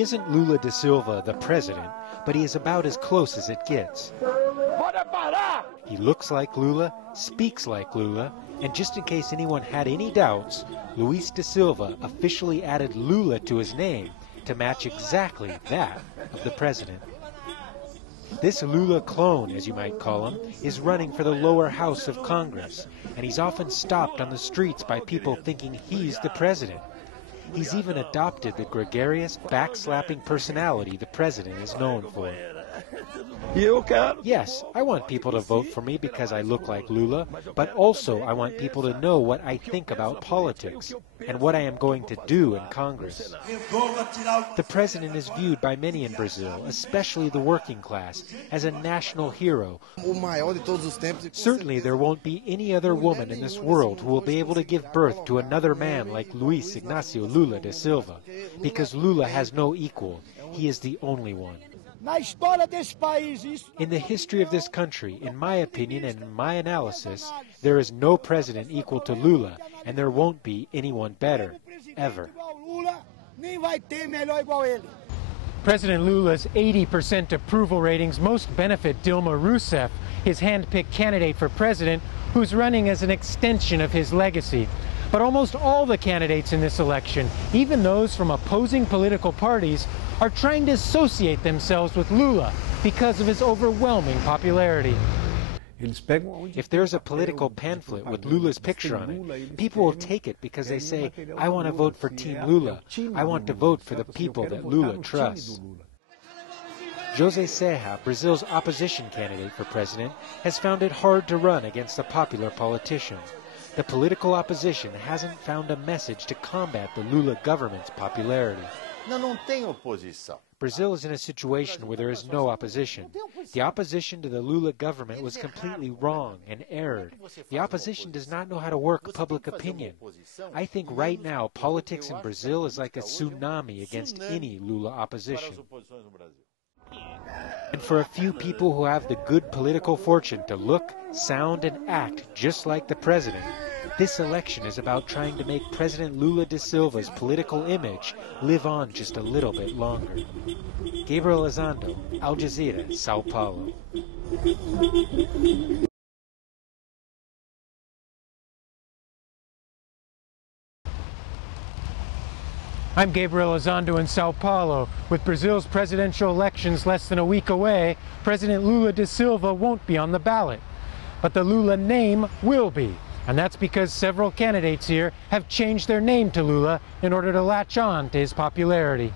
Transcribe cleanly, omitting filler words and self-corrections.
He isn't Lula da Silva, the president, but he is about as close as it gets. He looks like Lula, speaks like Lula, and just in case anyone had any doubts, Luis da Silva officially added Lula to his name to match exactly that of the president. This Lula clone, as you might call him, is running for the lower house of Congress, and he's often stopped on the streets by people thinking he's the president. He's even adopted the gregarious, backslapping personality the president is known for. Yes, I want people to vote for me because I look like Lula, but also I want people to know what I think about politics and what I am going to do in Congress. The president is viewed by many in Brazil, especially the working class, as a national hero. Certainly there won't be any other woman in this world who will be able to give birth to another man like Luis Ignacio Lula da Silva, because Lula has no equal. He is the only one. In the history of this country, in my opinion and in my analysis, there is no president equal to Lula, and there won't be anyone better, ever. President Lula's 80% approval ratings most benefit Dilma Rousseff, his hand-picked candidate for president, who's running as an extension of his legacy. But almost all the candidates in this election, even those from opposing political parties, are trying to associate themselves with Lula because of his overwhelming popularity. If there's a political pamphlet with Lula's picture on it, people will take it because they say, I want to vote for Team Lula. I want to vote for the people that Lula trusts. José Serra, Brazil's opposition candidate for president, has found it hard to run against a popular politician. The political opposition hasn't found a message to combat the Lula government's popularity. Brazil is in a situation where there is no opposition. The opposition to the Lula government was completely wrong and erred. The opposition does not know how to work public opinion. I think right now politics in Brazil is like a tsunami against any Lula opposition. And for a few people who have the good political fortune to look, sound, and act just like the president, this election is about trying to make President Lula da Silva's political image live on just a little bit longer. Gabriel Elizondo, Al Jazeera, Sao Paulo. I'm Gabriel Elizondo in Sao Paulo. With Brazil's presidential elections less than a week away, President Lula da Silva won't be on the ballot. But the Lula name will be. And that's because several candidates here have changed their name to Lula in order to latch on to his popularity.